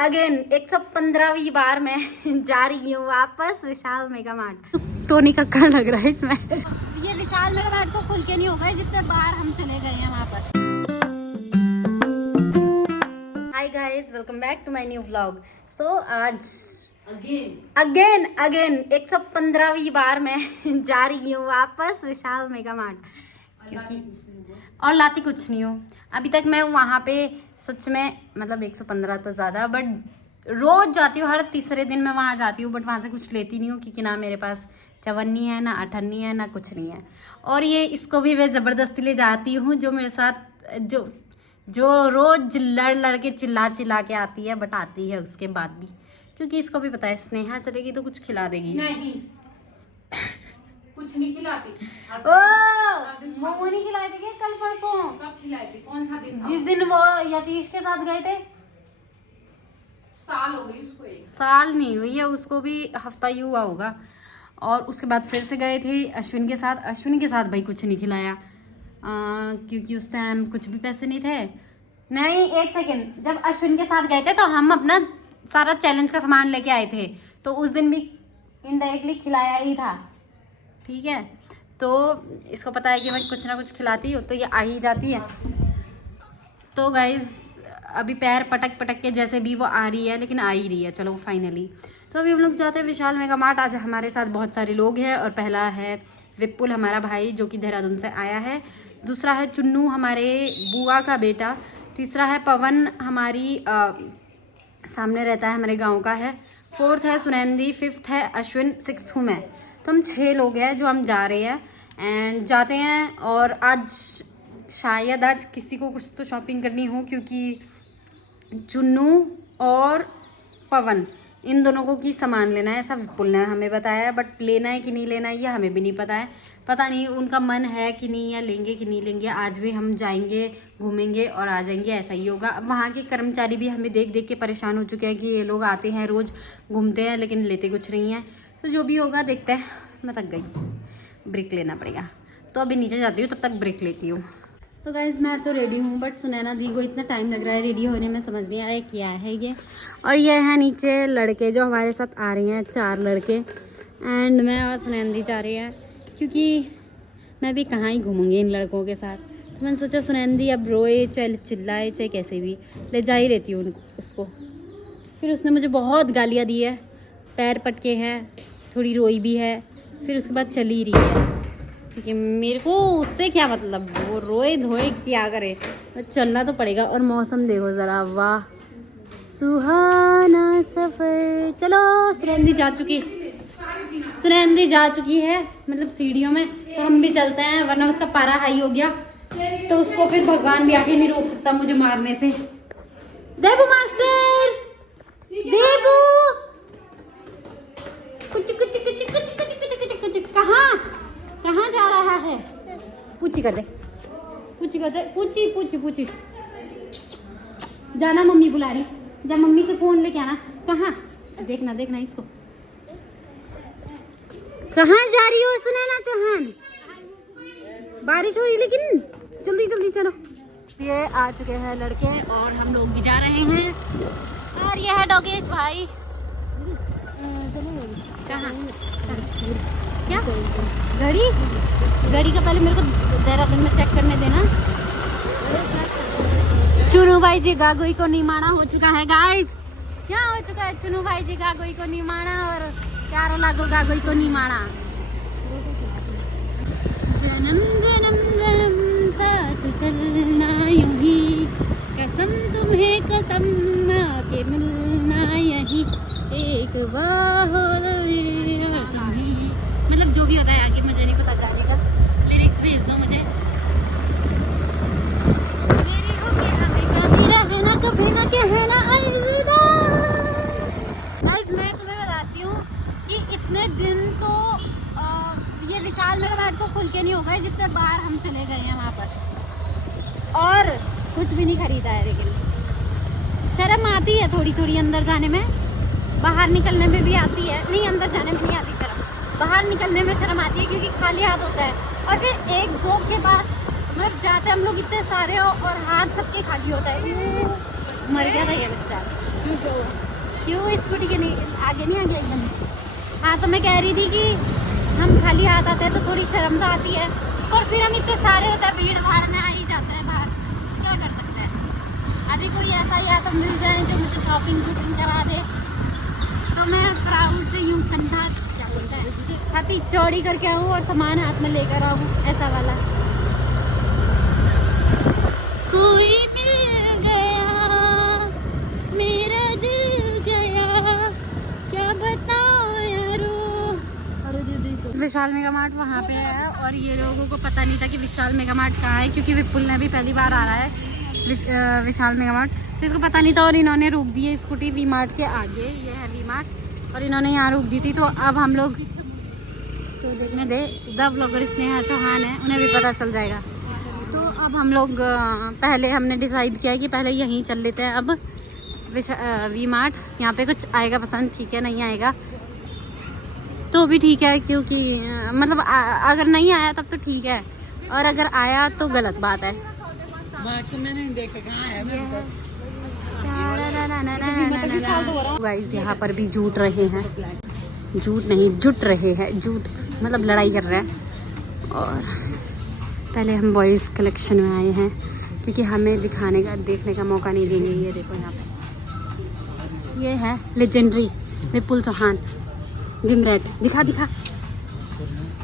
Again 115वीं बार मैं जा रही हूँ वापस विशाल मेगा मार्ट। टोनी कक्कड़ लग रहा है इसमें। ये विशाल मेगा मार्ट को खुल के नहीं होगा जितने बार हम चले गए हैं वहाँ पर। Hi guys, welcome back to my new vlog. So आज अगेन 115वीं बार मैं जा रही हूँ वापस विशाल मेगा मार्ट, क्योंकि और लाती कुछ नहीं हूँ अभी तक। मैं वहाँ पे सच में मतलब 115 तो ज़्यादा, बट रोज़ जाती हूँ, हर तीसरे दिन मैं वहाँ जाती हूँ, बट वहाँ से कुछ लेती नहीं हूँ क्योंकि ना मेरे पास चवन्नी है, ना अठन्नी है, ना कुछ नहीं है। और ये इसको भी मैं ज़बरदस्ती ले जाती हूँ, जो मेरे साथ जो रोज़ लड़ के चिल्ला के आती है, बट आती है उसके बाद भी, क्योंकि इसको भी पता है स्नेहा चलेगी तो कुछ खिला देगी। नहीं कुछ नहीं खिलाती। मोमो नहीं खिलाए थे क्या कल परसों? कब खिलाए थे? कौन सा दिन? जिस दिन वो यतीश के साथ गए थे। साल हो गई उसको। एक साल नहीं हुई है उसको, भी हफ्ता ही हुआ होगा। और उसके बाद फिर से गए थे अश्विन के साथ। अश्विन के साथ भाई कुछ नहीं खिलाया, क्योंकि उस टाइम कुछ भी पैसे नहीं थे। नहीं, एक सेकेंड, जब अश्विन के साथ गए थे तो हम अपना सारा चैलेंज का सामान लेके आए थे, तो उस दिन भी इनडायरेक्टली खिलाया ही था, ठीक है। तो इसको पता है कि मैं कुछ ना कुछ खिलाती हूँ तो ये आ ही जाती है। तो गाइज अभी पैर पटक के जैसे भी वो आ रही है, लेकिन आ ही रही है। चलो फाइनली तो अभी हम लोग जाते हैं विशाल मेगा मार्ट। आज हमारे साथ बहुत सारे लोग हैं, और पहला है विपुल हमारा भाई जो कि देहरादून से आया है, दूसरा है चुन्नू हमारे बुआ का बेटा, तीसरा है पवन हमारी सामने रहता है, हमारे गाँव का है, फोर्थ है सुनैंदी, फिफ्थ है अश्विन, सिक्स्थ हूँ मैं। तो हम 6 लोग हैं जो हम जा रहे हैं एंड जाते हैं। और आज शायद आज किसी को कुछ तो शॉपिंग करनी हो, क्योंकि चुन्नू और पवन इन दोनों को की सामान लेना है, ऐसा विपुल ने हमें बताया है। बट लेना है कि नहीं लेना है ये हमें भी नहीं पता है। पता नहीं उनका मन है कि नहीं, या लेंगे कि नहीं लेंगे। आज भी हम जाएंगे, घूमेंगे और आ जाएंगे, ऐसा ही होगा। अब वहाँ के कर्मचारी भी हमें देख के परेशान हो चुके हैं कि ये लोग आते हैं रोज़ घूमते हैं लेकिन लेते कुछ नहीं है। तो जो भी होगा देखते हैं। मैं थक गई, ब्रेक लेना पड़ेगा, तो अभी नीचे जाती हूँ, तब तक ब्रेक लेती हूँ। तो गाइज मैं तो रेडी हूँ, बट सुनैना दी को इतना टाइम लग रहा है रेडी होने में, समझ नहीं आ रहा है क्या है ये। और ये है नीचे लड़के जो हमारे साथ आ रहे हैं, 4 लड़के, एंड मैं और सुनैना दी जा रही हैं, क्योंकि मैं भी कहाँ ही घूमूंगी इन लड़कों के साथ। तो मैंने सोचा सुनैना दी अब रोए चाहे चिल्लाए चाहे कैसे भी ले जा ही लेती हूँ उसको। फिर उसने मुझे बहुत गालियाँ दी है, पैर पटके हैं, थोड़ी रोई भी है, फिर उसके बाद चली रही है, क्योंकि मेरे को उससे क्या मतलब, वो रोए धोए क्या करे, चलना तो पड़ेगा। और मौसम देखो ज़रा, वाह सुहाना सफ़र। चलो सुनैना जा चुकी है मतलब सीढ़ियों में, तो हम भी चलते हैं, वरना उसका पारा हाई हो गया तो उसको फिर भगवान भी आके नहीं रोक सकता मुझे मारने से। देबू मास्टर, देबू कहाँ जा रहा है? पूछी कर दे, पूछी जाना, मम्मी बुला रही, जा मम्मी से फोन लेके आना। कहाँ? देखना इसको, कहाँ जा रही हो सुनैना चौहान? बारिश हो रही लेकिन जल्दी चलो। ये आ चुके हैं लड़के और हम लोग भी जा रहे हैं। और ये है डोगेश भाई। कहाँ? क्या गाड़ी का पहले मेरे को देहरादून में चेक करने देना। चुनू भाई जी गागोई को निमाना हो चुका है गाइस। क्या हो चुका है? चुनू भाई जी गागोई को निमाना और चारों लागो गागोई को निमाना। जन्म साथ चलना यूं ही, कसम तुम्हें कसम आके मिलना यही, एक बार मतलब जो भी होता है आगे मुझे नहीं पता, गाने का लिरिक्स भेज दो मुझे। मेरी होके हमेशा ही रहना, कभी ना कहना अलविदा। गाइस मैं तुम्हें बताती हूँ कि इतने दिन तो ये विशाल मेगा मार्ट को खुल के नहीं होगा जितने बार हम चले गए हैं वहाँ पर, और कुछ भी नहीं खरीदा है। लेकिन शर्म आती है थोड़ी अंदर जाने में, बाहर निकलने में भी आती है। नहीं, अंदर जाने में नहीं आती शर्म, बाहर निकलने में शर्म आती है, क्योंकि खाली हाथ होता है। और फिर 1-2 के पास मतलब जाते हम लोग इतने सारे और हाथ सबके खाली होता है। मर गया था ये बच्चा। क्यों स्कूटी के नहीं आगे नहीं आ गया एकदम? हाँ तो मैं कह रही थी कि हम खाली हाथ आते हैं तो थोड़ी शर्म तो आती है, और फिर हम इतने सारे होते हैं, भीड़ भाड़ में आ ही जाते हैं बाहर, क्या कर सकते हैं। अभी कोई ऐसा ही है तो मिल जाए जो मुझे शॉपिंग करा दे, तो मैं प्राउड से यूँ कंधा क्या बोलता है छाती चौड़ी करके आऊँ और सामान हाथ में लेकर आऊँ, ऐसा वाला। कोई मिल गया मेरा दिल गया, क्या बताओ यारो। विशाल मेगा मार्ट वहाँ पे है, और ये लोगों को पता नहीं था कि विशाल मेगा मार्ट कहाँ है, क्योंकि विपुल ने भी पहली बार आ रहा है विशाल मेगा मार्ट, तो इसको पता नहीं था, और इन्होंने रोक दी है स्कूटी वी मार्ट के आगे, ये है वी मार्ट, और इन्होंने यहाँ रोक दी थी। तो अब हम लोग तो देखने दे, द ब्लॉगर स्नेहा चौहान है, उन्हें भी पता चल जाएगा। तो अब हम लोग पहले हमने डिसाइड किया है कि पहले यहीं चल लेते हैं अब वी मार्ट, यहाँ पे कुछ आएगा पसंद, ठीक है, नहीं आएगा तो भी ठीक है, क्योंकि मतलब अगर नहीं आया तब तो ठीक है, और अगर आया तो गलत बात है। गाइस यहाँ पर भी जुट रहे हैं, जुट नहीं जुट रहे हैं, जुट मतलब लड़ाई कर रहे हैं। और पहले हम बॉयज़ कलेक्शन में आए हैं, क्योंकि हमें देखने का मौका नहीं देंगे। ये देखो यहाँ पे ये है लेजेंडरी विपुल चौहान जिम रैट, दिखा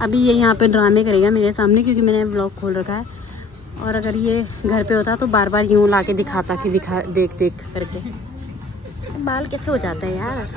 अभी ये यहाँ पे ड्रामे करेगा मेरे सामने, क्योंकि मैंने ब्लॉग खोल रखा है, और अगर ये घर पे होता तो बार बार यूँ ला के दिखाता कि देख करके। बाल कैसे हो जाता है यार।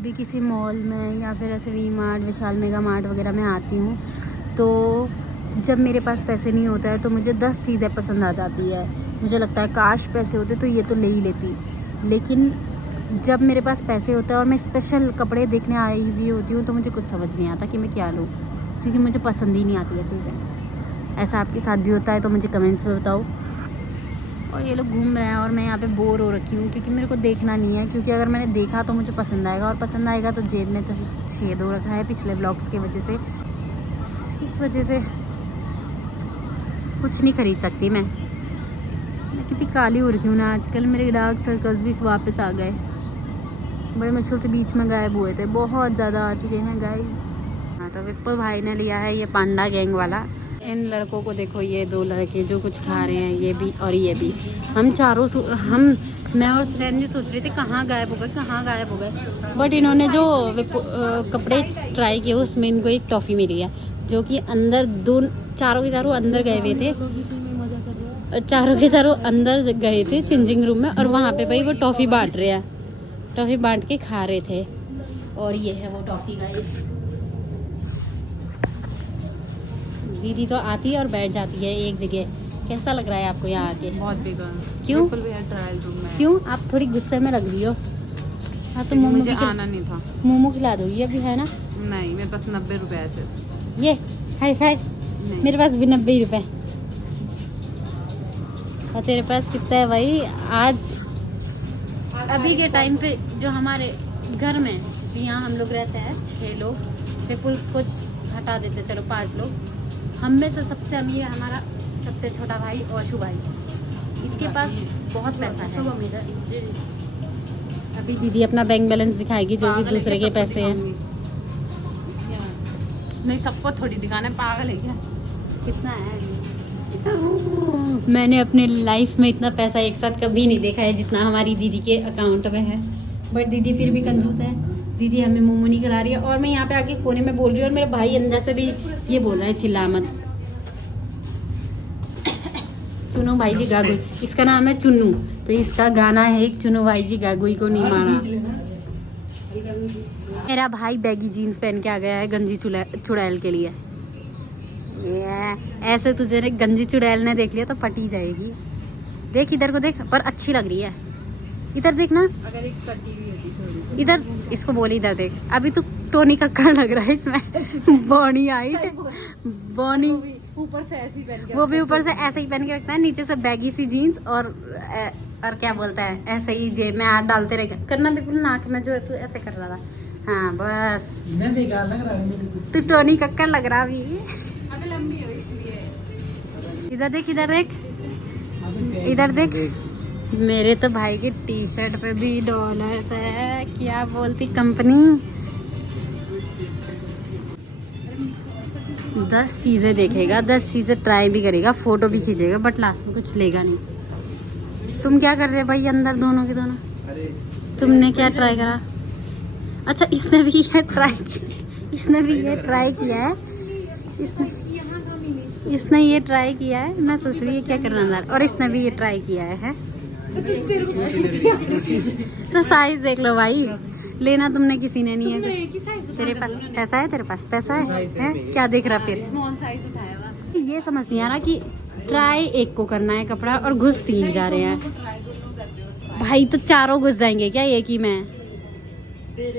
भी किसी मॉल में या फिर ऐसे V Mart, Vishal Mega Mart वगैरह में आती हूँ, तो जब मेरे पास पैसे नहीं होता है तो मुझे 10 चीज़ें पसंद आ जाती है। मुझे लगता है काश पैसे होते तो ये तो ले ही लेती, लेकिन जब मेरे पास पैसे होते हैं और मैं स्पेशल कपड़े देखने आई हुई होती हूँ तो मुझे कुछ समझ नहीं आता कि मैं क्या लूँ, क्योंकि मुझे पसंद ही नहीं आती है चीज़ें। ऐसा आपके साथ भी होता है तो मुझे कमेंट्स में बताओ। और ये लोग घूम रहे हैं और मैं यहाँ पे बोर हो रखी हूँ, क्योंकि मेरे को देखना नहीं है, क्योंकि अगर मैंने देखा तो मुझे पसंद आएगा, और पसंद आएगा तो जेब में तो छेद हो रखा है पिछले ब्लॉग्स की वजह से, इस वजह से कुछ नहीं खरीद सकती मैं कितनी काली हो रखी हूँ ना आजकल। मेरे डार्क सर्कल्स भी वापस आ गए, बड़े मुश्किल से बीच में गायब हुए थे, बहुत ज़्यादा आ चुके हैं गाइस। हाँ तो विपुल भाई ने लिया है ये पांडा गैंग वाला। इन लड़कों को देखो, ये 2 लड़के जो कुछ खा रहे हैं, ये भी और ये भी। हम चारों मैं और सुरैन जी सोच रहे थे कहाँ गायब हो गए, बट इन्होंने जो कपड़े ट्राई किए उसमें इनको एक टॉफ़ी मिली है, जो कि अंदर चारों के चारों अंदर गए हुए थे, चारों के चारों अंदर गए थे चेंजिंग रूम में, और वहाँ पे भाई वो टॉफ़ी बांट रहे हैं, टॉफ़ी बांट के खा रहे थे। और ये है वो टॉफ़ी गाइस। दीदी तो आती है और बैठ जाती है एक जगह। कैसा लग रहा है आपको यहाँ आके? बहुत बेकार। क्यों? ट्रायल रूम में। क्यों? आप थोड़ी गुस्से में लग रही हो। हाँ तो मोमो मुझे आना नहीं था। मोमो खिला दोगी अभी, है ना? नहीं, मेरे पास 90 रुपए है सिर्फ। ये हाई फाई, मेरे पास भी 90 रुपए। और तेरे पास कितना है भाई? आज अभी के टाइम पे जो हमारे घर में, जी यहाँ हम लोग रहते हैं 6 लोग, विपुल को हटा देते चलो 5 लोग, हम में से सबसे अमीर है हमारा सबसे छोटा भाई औशु भाई। इसके पास बहुत पैसा है। अभी दीदी अपना बैंक बैलेंस दिखाएगी, जो भी दूसरे के पैसे हैं। नहीं, सबको थोड़ी दिखाना, पागल है क्या? कितना है? मैंने अपने लाइफ में इतना पैसा एक साथ कभी नहीं देखा है जितना हमारी दीदी के अकाउंट में है, बट दीदी फिर भी कंजूस है। दीदी हमें मोमो नहीं खिला रही है, और मैं यहाँ पे आके कोने में बोल रही हूँ, और मेरा भाई अंदर से भी ये बोल रहा है चिल्ला मत। चुनू भाई जी गागुई, इसका नाम है चुन्नू, तो इसका गाना है एक चुनू भाई जी गागुई को नहीं माना। मेरा भाई बैगी जीन्स पहन के आ गया है गंजी चुड़ैल के लिए। ऐसे तुझे गंजी चुड़ैल ने देख लिया तो पटी जाएगी। देख इधर को देख, पर अच्छी लग रही है। इधर देखना, अगर एक कटी हुई होती इधर, इसको बोले इधर देख। अभी तू टोनी कक्कड़ लग रहा है इसमें। बॉनी हाइट, बॉनी ऊपर से ऐसे ही पहन के, वो भी ऊपर से ऐसे ही पहन के रखता है, नीचे से बैगी सी जीन्स, और क्या बोलता है, ऐसे ही जेब में हाथ डालते रहेगा। करना बिल्कुल नाक में जो तू ऐसे कर रहा था। हाँ बस, मैं बेकार लग रहा है, तू टोनी कक्कड़ लग रहा अभी। लंबी हो इसलिए। इधर देख, इधर देख, इधर देख, मेरे तो भाई की टी शर्ट पे भी डॉलर्स है। क्या बोलती कंपनी। 10 चीजें देखेगा, 10 चीजें ट्राई भी करेगा, फोटो भी खींचेगा, बट लास्ट में कुछ लेगा नहीं। तुम क्या कर रहे भाई अंदर दोनों के दोनों? तुमने क्या ट्राई करा? अच्छा इसने भी ये ट्राई किया, इसने भी ये ट्राई किया है, इसने ये ट्राई किया है। मैं सोच रही है क्या करना अंदर, और इसने भी ये ट्राई किया है। तो साइज देख लो भाई, लेना तुमने किसी ने नहीं है कुछ। तेरे पास पैसा है, तेरे पास पैसा है? क्या देख रहा फिर? स्मॉल साइज उठाया हुआ। ये समझ नहीं आ रहा कि ट्राई एक को करना है कपड़ा और घुस 3 जा रहे हैं भाई। तो चारों घुस जाएंगे क्या एक ही में? ये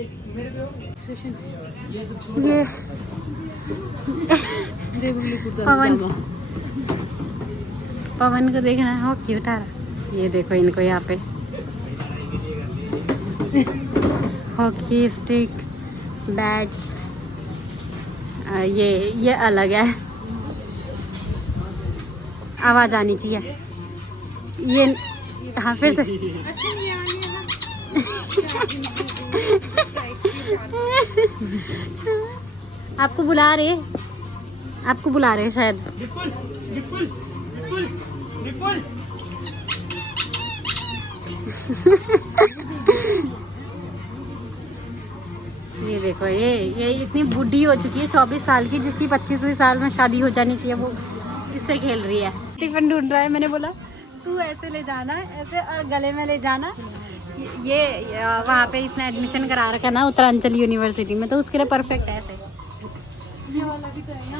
पवन को देखना है, हो क्यूट आ रहा। ये देखो इनको यहाँ पे हॉकी स्टिक, बैट्स, ये अलग है। आवाज आनी चाहिए ये। हाँ फिर से आपको बुला रहे, आपको बुला रहे शायद। ये देखो ये इतनी बुढ़ी हो चुकी है, 24 साल की, जिसकी 25वें साल में शादी हो जानी चाहिए, वो इससे खेल रही है। टिफिन ढूंढ रहा है। मैंने बोला तू ऐसे ले जाना, ऐसे और गले में ले जाना। ये वहाँ पे इसने एडमिशन करा रखा ना उत्तरांचल यूनिवर्सिटी में, तो उसके लिए परफेक्ट है ऐसे। ये वाला भी तो है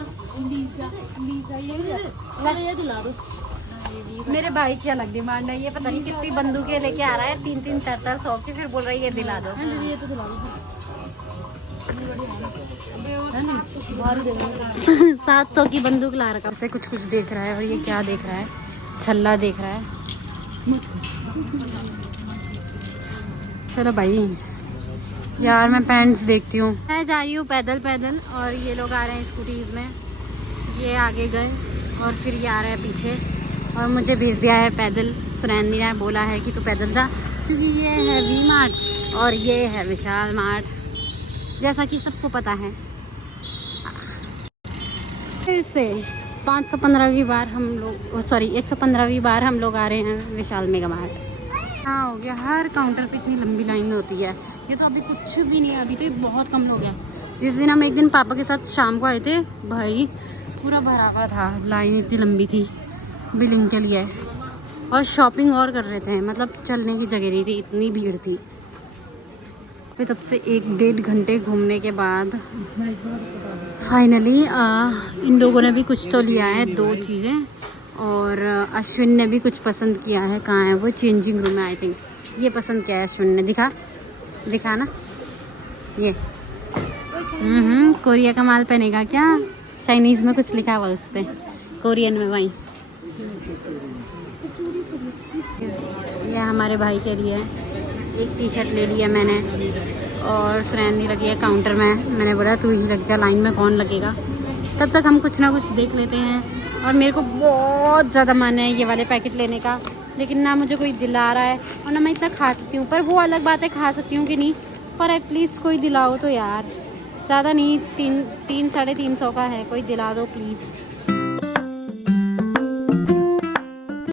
ना, ये दिला दो। मेरे भाई की अलग डिमांड है, ये पता नहीं कितनी बंदूकें लेके आ रहा है, 3-3, 4-4 सौ की, फिर बोल रहा है ये दिला दो। ये तो दिला दो। 700 की बंदूक ला रखा है। कुछ देख रहा है, और ये क्या देख रहा है? छल्ला देख रहा है। चलो भाई यार मैं पैंट्स देखती हूँ। मैं जा रही हूँ पैदल, और ये लोग आ रहे हैं स्कूटीज में। ये आगे गए और फिर ये आ रहे हैं पीछे, और मुझे भेज दिया है पैदल। सुनैनी ने बोला है कि तू पैदल जा, क्योंकि ये है वी मार्ट और ये है विशाल मार्ट, जैसा कि सबको पता है। फिर से 515वीं बार हम लोग, सॉरी 115वीं बार हम लोग आ रहे हैं विशाल मेगा मार्ट। हाँ हो गया, हर काउंटर पे इतनी लंबी लाइन होती है। ये तो अभी कुछ भी नहीं है, अभी तो बहुत कम लोग हैं। जिस दिन हम एक दिन पापा के साथ शाम को आए थे, भाई पूरा भरा हुआ था, लाइन इतनी लंबी थी बिलिंग के लिए, और शॉपिंग और कर रहे थे, मतलब चलने की जगह नहीं थी, इतनी भीड़ थी। फिर तब से 1-1.5 घंटे घूमने के बाद फाइनली इन लोगों ने भी कुछ तो लिया है, 2 चीज़ें, और अश्विन ने भी कुछ पसंद किया है। कहाँ है वो? चेंजिंग रूम में आई थिंक। ये पसंद किया है अश्विन ने, दिखा ना ये। कोरिया का माल पहनेगा क्या? चाइनीज़ में कुछ लिखा हुआ उस पर, कोरियन में वहीं। ये हमारे भाई के लिए एक टी शर्ट ले लिया मैंने, और सुनैनी लगी है काउंटर में। मैंने बोला तू ही लग जा, लाइन में कौन लगेगा। तब तक हम कुछ ना कुछ देख लेते हैं। और मेरे को बहुत ज़्यादा मन है ये वाले पैकेट लेने का, लेकिन ना मुझे कोई दिला रहा है, और ना मैं इतना खा सकती हूँ। पर वो अलग बात है खा सकती हूँ कि नहीं, पर एटलीस्ट कोई दिलाओ तो यार। ज़्यादा नहीं, 300-350 का है, कोई दिला दो प्लीज़।